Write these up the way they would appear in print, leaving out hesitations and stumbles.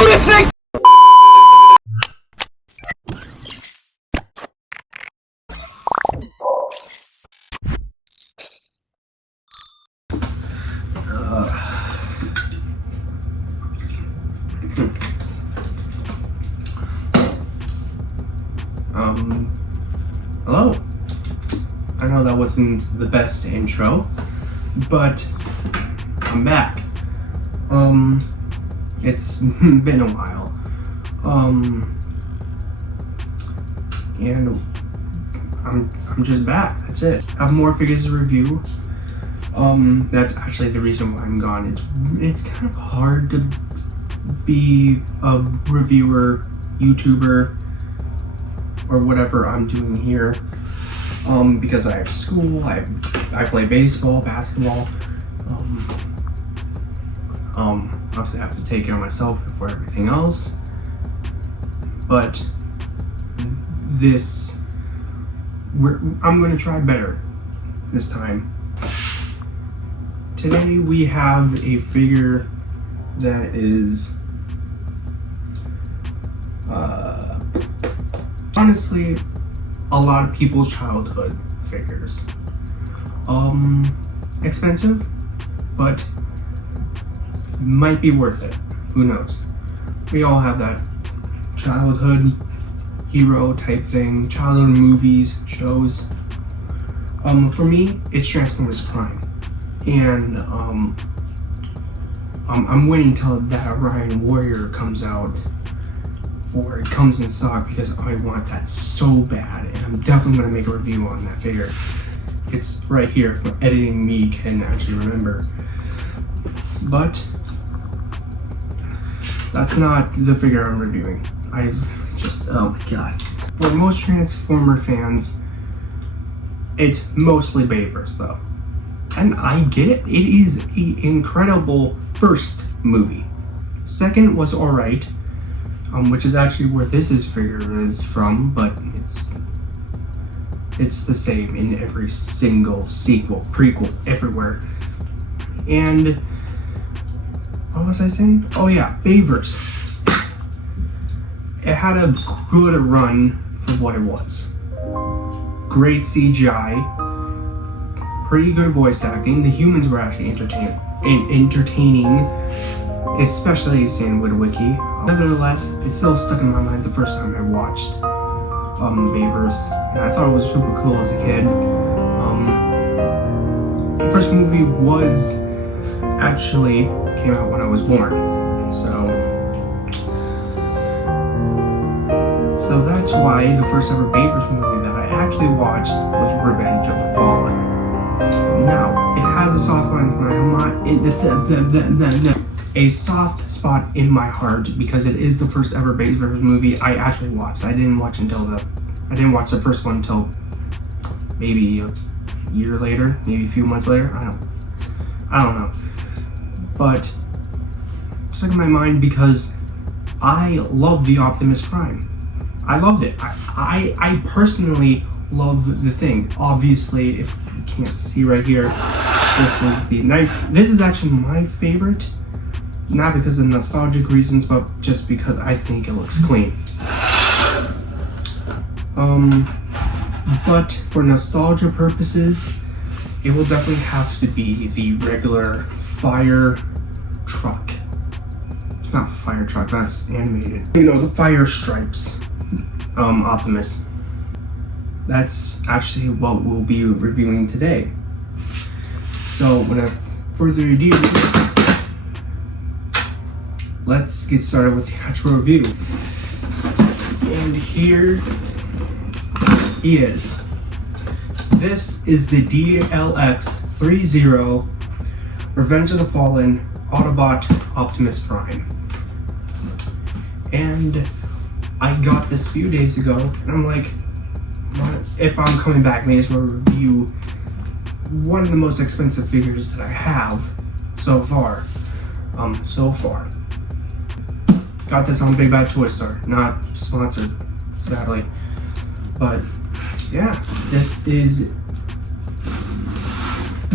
you listening? Hello. I know that wasn't the best intro, but I'm back. It's been a while. And I'm just back. That's it. I have more figures to review. That's actually the reason why I'm gone. It's kind of hard to be a reviewer, YouTuber, or whatever I'm doing here, because I have school, I play baseball, basketball, obviously I have to take care of myself before everything else, but I'm going to try better this time. Today we have a figure that is honestly a lot of people's childhood figures. Expensive, but might be worth it. Who knows? We all have that childhood hero type thing, childhood movies, shows. For me, it's Optimus Prime, and I'm waiting till that Orion Warrior comes out, or it comes in stock, because I want that so bad, and I'm definitely going to make a review on that figure. It's right here, for editing me can actually remember. But that's not the figure I'm reviewing. Oh my god. For most Transformer fans, it's mostly Bayverse though. And I get it, it is an incredible first movie. Second was alright, which is actually where this figure is from, but it's the same in every single sequel, prequel, everywhere. And what was I saying? Oh yeah, Bayverse. It had a good run for what it was. Great CGI, pretty good voice acting. The humans were actually entertaining, especially seeing Witwicky. Nevertheless, it still stuck in my mind the first time I watched Bayverse, and I thought it was super cool as a kid. The first movie came out when I was born, so that's why the first ever Bayverse movie that I actually watched was Revenge of the Fallen. Now, it has a soft spot in my heart because it is the first ever Bayverse movie I actually watched. I didn't watch the first one until maybe a year later, maybe a few months later. I don't know. But it's stuck in my mind because I love the Optimus Prime. I loved it. I personally love the thing. Obviously, if you can't see right here, this is actually my favorite. Not because of nostalgic reasons, but just because I think it looks clean. But for nostalgia purposes, it will definitely have to be the regular fire truck. It's not fire truck, that's animated. You know, the fire stripes Optimus. That's actually what we'll be reviewing today. So without further ado, let's get started with the actual review. And here he is. This is the DLX 30 Revenge of the Fallen Autobot Optimus Prime. And I got this a few days ago, and I'm like, if I'm coming back, may as well review one of the most expensive figures that I have so far. Got this on Big Bad Toy Store, not sponsored, sadly. But yeah, this is.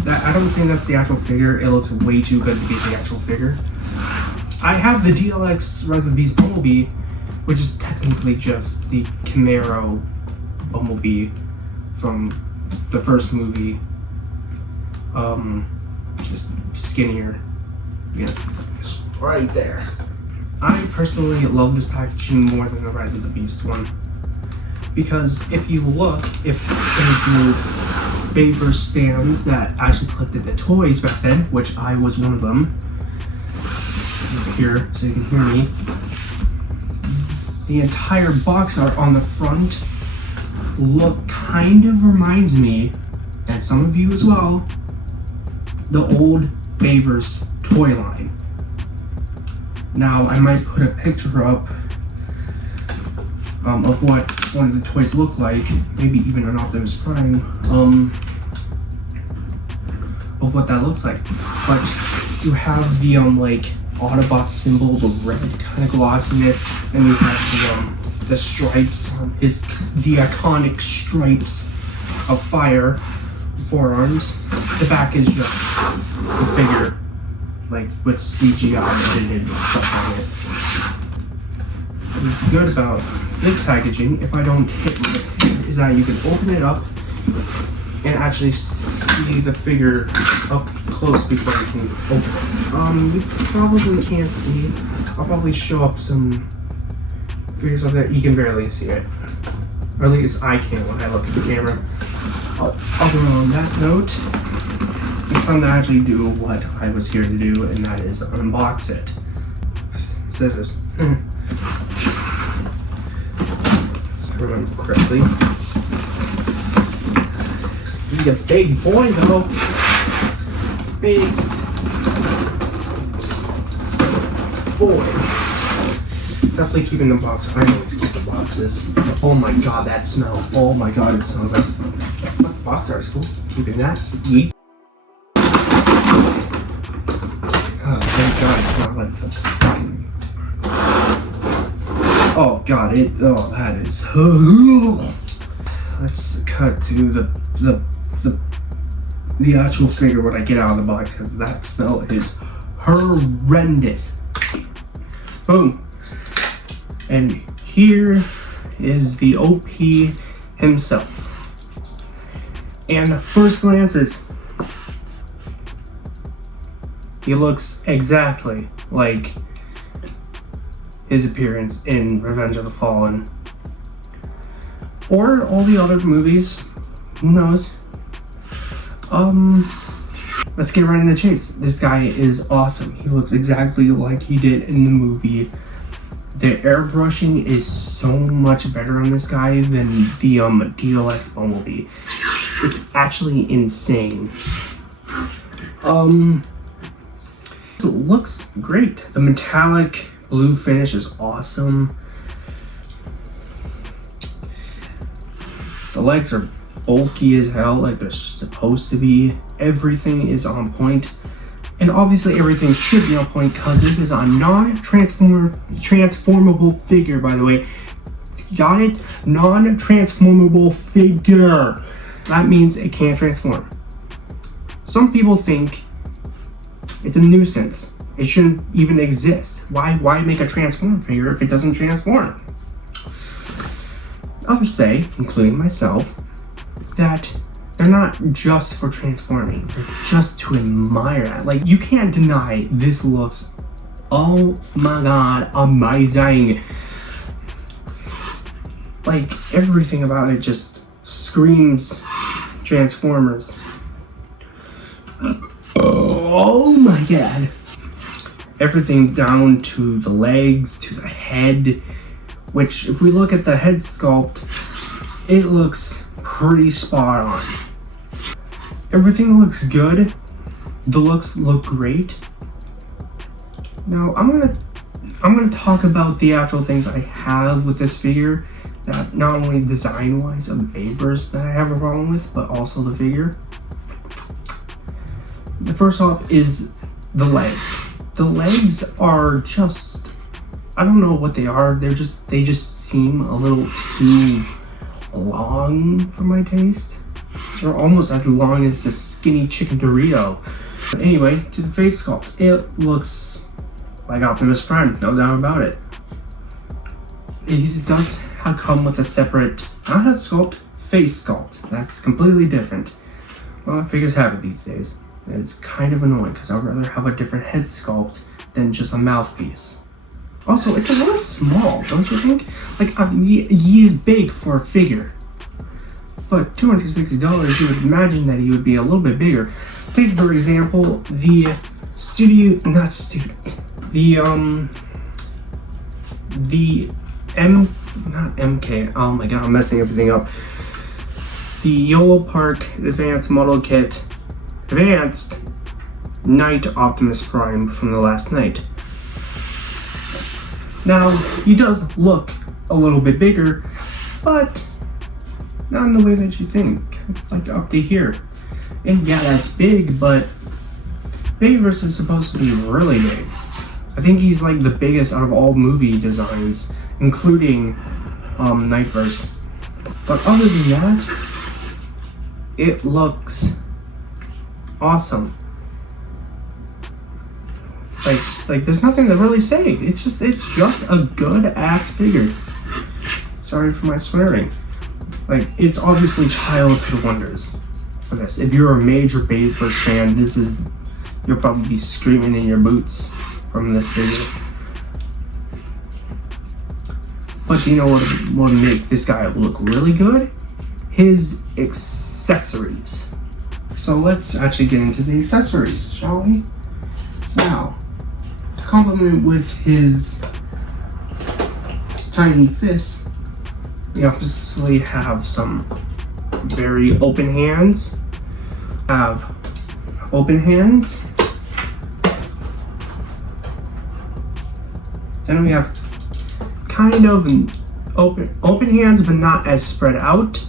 I don't think that's the actual figure. It looks way too good to be the actual figure. I have the DLX Rise of the Beast Bumblebee, which is technically just the Camaro Bumblebee from the first movie. Just skinnier. Yeah, right there. I personally love this packaging more than the Rise of the Beast one, because if you look, if you favor stands that actually collected the toys back then, which I was one of them, here so you can hear me, the entire box art on the front kind of reminds me, and some of you as well, the old Favors toy line. Now I might put a picture up of what one of the toys look like, maybe even an Optimus Prime, of what that looks like. But you have the like Autobot symbol, the red kind of glossiness, and you have the stripes on the iconic stripes of fire forearms. The back is just the figure, like with CGI edited stuff on it. What's good about this packaging, if I don't hit my finger, is that you can open it up and actually see the figure up close before you can open it. You probably can't see it. I'll probably show up some figures up there. You can barely see it. Or at least I can when I look at the camera. Other on that note, it's time to actually do what I was here to do, and that is unbox it. Scissors. If I remember correctly. He's a big boy though. Big boy. Definitely keeping the box. I always keep the boxes. Oh my god, that smell. Oh my god, it smells like box art school. Keeping that. Yeet. Oh, thank god it's not like the fucking. Oh god, that is. Let's cut to the actual figure when I get out of the box, because that smell is horrendous. Boom. And here is the OP himself. And first glances, he looks exactly like his appearance in Revenge of the Fallen. Or all the other movies, who knows? Let's get right in the chase. This guy is awesome. He looks exactly like he did in the movie. The airbrushing is so much better on this guy than the DLX Bumblebee. It's actually insane. It looks great. The metallic blue finish is awesome. The legs are bulky as hell, like they're supposed to be. Everything is on point. And obviously everything should be on point because this is a non-transformable figure, by the way. Got it? Non-transformable figure. That means it can't transform. Some people think it's a nuisance. It shouldn't even exist. Why make a transform figure if it doesn't transform? Others say, including myself, that they're not just for transforming, they're just to admire it. Like, you can't deny this looks, oh my god, amazing. Like, everything about it just screams Transformers. Oh my god. Everything down to the legs, to the head, which if we look at the head sculpt, it looks pretty spot on. Everything looks good. The looks look great. Now I'm gonna talk about the actual things I have with this figure, that not only design wise of Favors that I have a problem with, but also the figure. The first off is the legs. The legs are just, I don't know what they are. They just seem a little too long for my taste. They're almost as long as the skinny chicken Dorito. But anyway, to the face sculpt, it looks like Optimus Prime, no doubt about it. It does come with a separate, not head sculpt, face sculpt. That's completely different. Well, figures have it these days. And it's kind of annoying because I'd rather have a different head sculpt than just a mouthpiece. Also, it's a little small, don't you think? Like, he is big for a figure. But $260, you would imagine that he would be a little bit bigger. Take, for example, the not MK, oh my god, I'm messing everything up. The Yolo Park Advanced Model Kit, Advanced Night Optimus Prime from the last night. Now, he does look a little bit bigger, but not in the way that you think. It's like up to here. And yeah, that's big, but Bayverse is supposed to be really big. I think he's like the biggest out of all movie designs, including Nightverse. But other than that, it looks awesome. Like there's nothing to really say. It's just a good ass figure. Sorry for my swearing. Like, it's obviously childhood wonders for this. If you're a major Bayverse fan, you'll probably be screaming in your boots from this video. But you know what will make this guy look really good? His accessories. So let's actually get into the accessories, shall we? Now, to complement with his tiny fists, we obviously have some very open hands. Then we have kind of an open hands, but not as spread out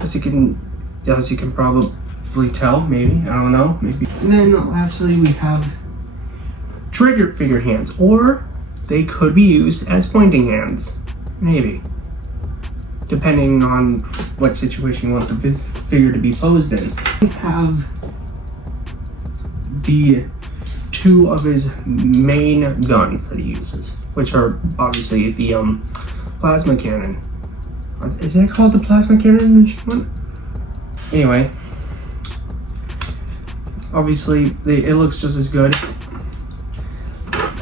as you can probably tell. Maybe, I don't know. Maybe. And then lastly, we have trigger figure hands, or they could be used as pointing hands. Maybe, depending on what situation you want the figure to be posed in. We have the two of his main guns that he uses, which are obviously the plasma cannon. Is it called the plasma cannon? Anyway, obviously it looks just as good.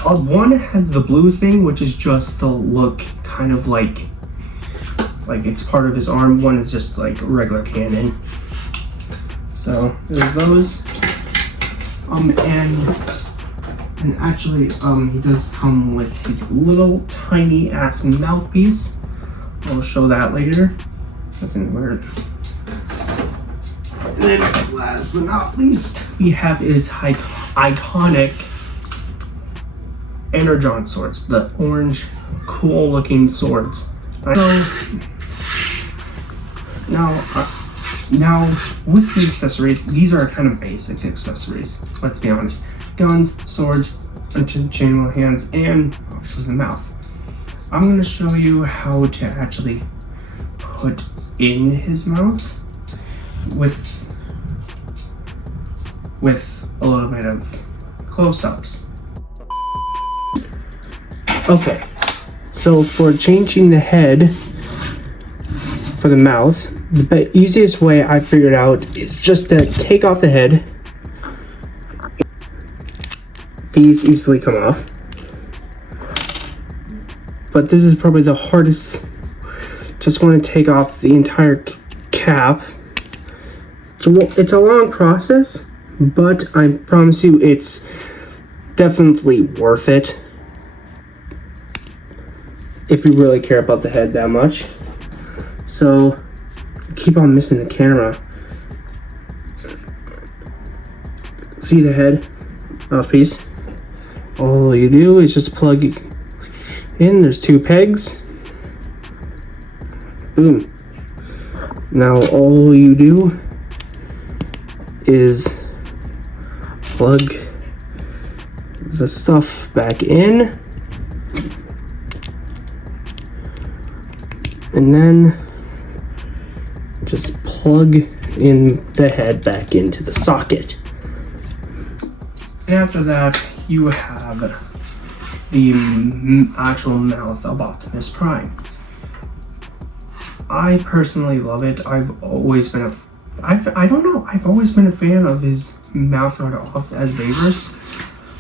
One has the blue thing, which is just to look kind of like it's part of his arm. One is just like a regular cannon. So there's those. And actually, he does come with his little tiny ass mouthpiece. I'll show that later. Nothing weird. And then last but not least, we have his iconic Energon swords, the orange, cool looking swords. So now with the accessories, these are kind of basic accessories. Let's be honest. Guns, swords, interchangeable hands, and obviously the mouth. I'm going to show you how to actually put in his mouth with a little bit of close-ups. Okay, so for changing the head for the mouth, the easiest way I figured out is just to take off the head. These easily come off, but this is probably the hardest. Just want to take off the entire cap. It's a long process, but I promise you it's definitely worth it if you really care about the head that much. So keep on missing the camera. See the head mouthpiece? All you do is just plug it in. There's two pegs. Boom. Now all you do is plug the stuff back in, and then just plug in the head back into the socket. After that, you have the actual mouth of Optimus Prime. I personally love it. I've always been a fan of his mouth right off as Vader's.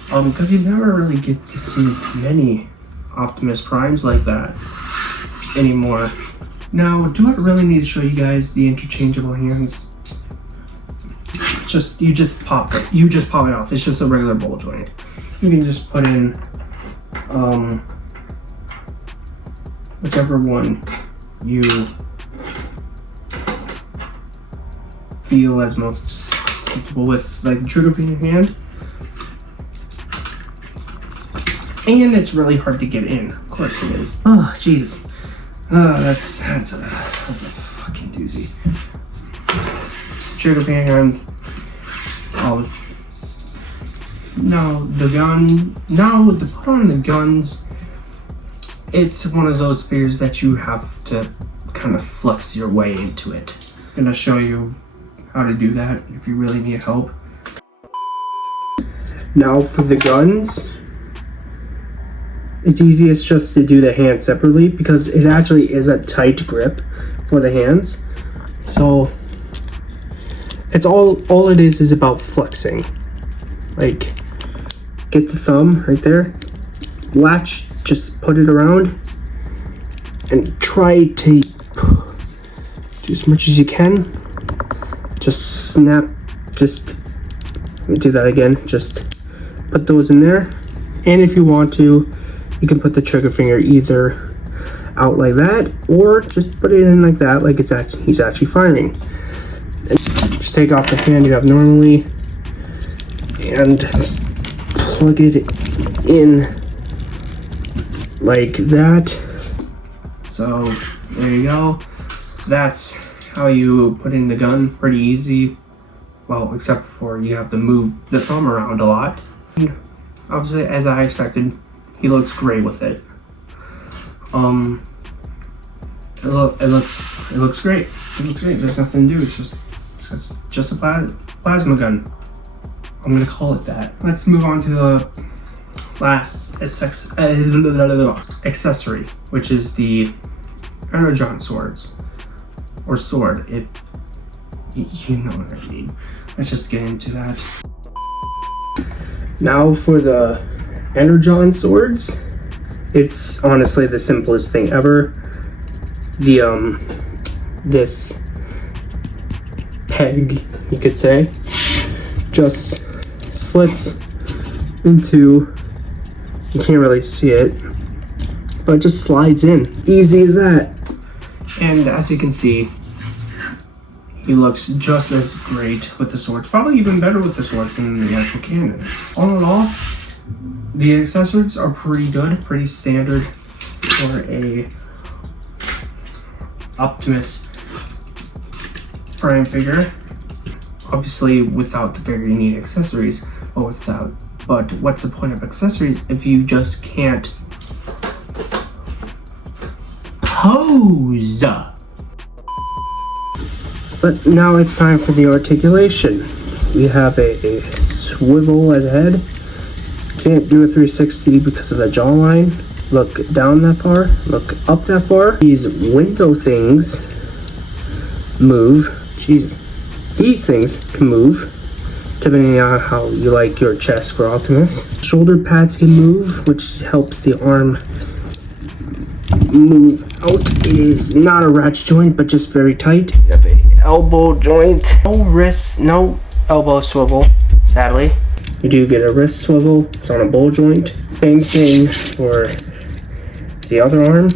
Because you never really get to see many Optimus Primes like that anymore. Now, do I really need to show you guys the interchangeable hands? You just pop it off. It's just a regular ball joint. You can just put in whichever one you feel as most comfortable with, like the trigger finger hand. And it's really hard to get in. Of course it is. Oh, jeez. That's a fucking doozy. Trigger finger hand. Oh, no, the gun. No, to put on the guns, it's one of those fears that you have to kind of flex your way into it. I'm gonna show you how to do that if you really need help. Now for the guns, it's easiest just to do the hands separately because it actually is a tight grip for the hands. So it's all it is about flexing. Like, get the thumb right there, latch, just put it around, and try to do as much as you can. Just snap, let me do that again, just put those in there. And if you want to, you can put the trigger finger either out like that, or just put it in like that, like he's actually firing. And just take off the hand you have normally, and plug it in like that. So there you go. That's how you put in the gun. Pretty easy. Well, except for you have to move the thumb around a lot. And obviously, as I expected, he looks great with it. It looks great. It looks great. There's nothing to do. It's just a plasma gun. I'm gonna call it that. Let's move on to the last accessory, which is the Energon swords, or sword. You know what I mean. Let's just get into that. Now for the Energon swords, it's honestly the simplest thing ever. This peg, you could say, just slits into, you can't really see it, but it just slides in. Easy as that. And as you can see, he looks just as great with the swords, probably even better with the swords than the actual cannon. All in all, the accessories are pretty good, pretty standard for a Optimus Prime figure. Obviously without the very neat accessories, but what's the point of accessories if you just can't pose? But now it's time for the articulation. We have a swivel at the head. Can't do a 360 because of the jawline. Look down that far, look up that far. These window things move. Jesus. These things can move, depending on how you like your chest for Optimus. Shoulder pads can move, which helps the arm move out. It is not a ratchet joint, but just very tight. You have a elbow joint. No wrist, no elbow swivel, sadly. You do get a wrist swivel. It's on a ball joint. Same thing for the other arm.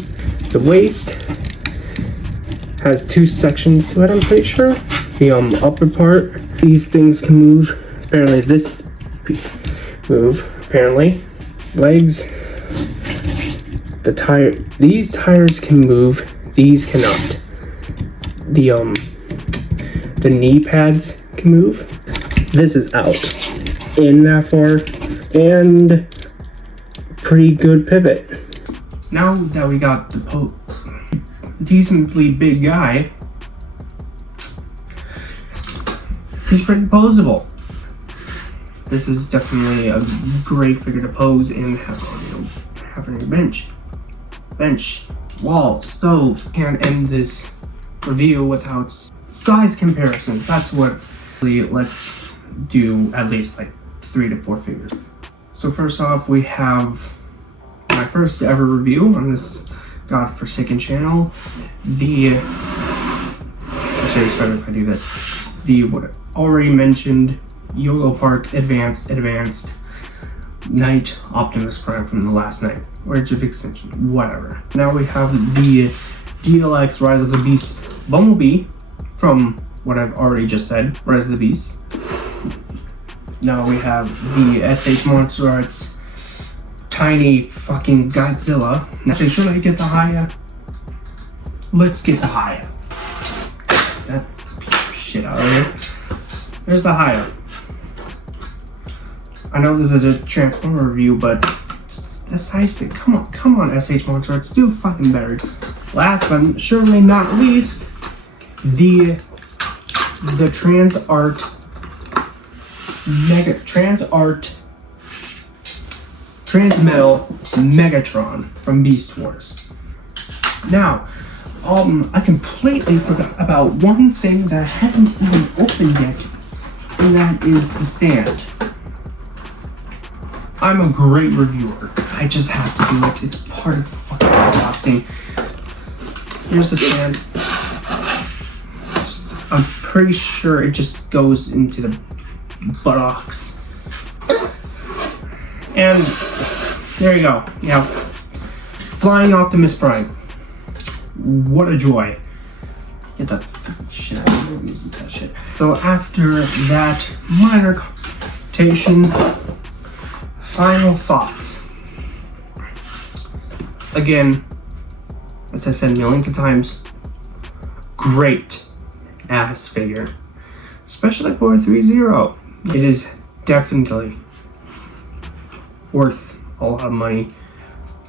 The waist has two sections to it, I'm pretty sure. The upper part, these things can move. Apparently this move, apparently. Legs, these tires can move, these cannot. The knee pads can move. This is out in that far, and pretty good pivot. Now that we got the decently big guy, he's pretty posable. this is definitely a great figure to pose and have on your bench, wall, stove. Can't end this review without size comparisons. That's what let's do, at least like 3 to 4 figures. So first off, we have my first ever review on this godforsaken channel. Actually, it's better if I do this. The already mentioned Yogo Park Advanced Night Optimus Prime from the last night, or Age of Extinction, whatever. Now we have the DLX Rise of the Beast Bumblebee from what I've already just said, Rise of the Beast. Now we have the SH Monster Arts Tiny fucking Godzilla. Actually, should I get the Haya? Let's get the Haya. That shit out of here. There's the Haya. I know this is a Transformer review, but that size thing, come on, SH Monster Arts, do fucking better. Last but surely not least, the Transmetal Megatron from Beast Wars. Now, I completely forgot about one thing that I haven't even opened yet, and that is the stand. I'm a great reviewer. I just have to do it. It's part of fucking unboxing. Here's the stand. I'm pretty sure it just goes into the buttocks. And there you go. You have Flying Optimus Prime. What a joy. Get that shit out of here. Use that shit. So after that minor connotation, final thoughts. Again, as I said millions of times, great ass figure. Especially for a 3.0. It is definitely worth a lot of money.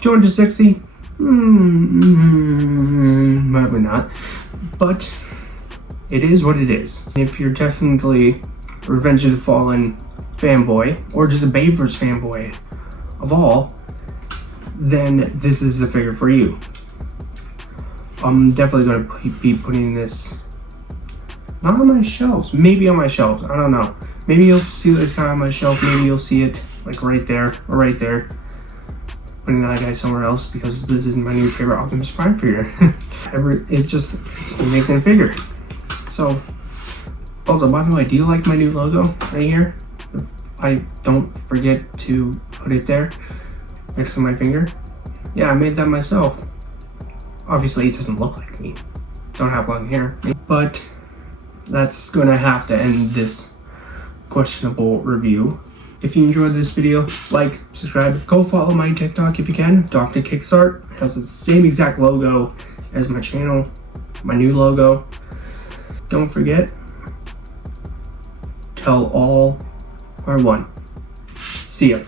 260? Maybe not. But it is what it is. If you're definitely a Revenge of the Fallen fanboy, or just a Bayverse fanboy of all, then this is the figure for you. I'm definitely going to be putting this not on my shelves, maybe on my shelves, I don't know. Maybe you'll see this guy on my shelf, maybe you'll see it like right there or right there. Putting that guy somewhere else because this is my new favorite Optimus Prime figure. It's an amazing figure. So, also, by the way, do you like my new logo right here? If I don't forget to put it there next to my finger. Yeah, I made that myself. Obviously, it doesn't look like me. Don't have long hair. But that's going to have to end this questionable review. If you enjoyed this video, like, subscribe, go follow my TikTok if you can. Dr.kickstart has the same exact logo as my channel, my new logo. Don't forget, tell all are one. See ya.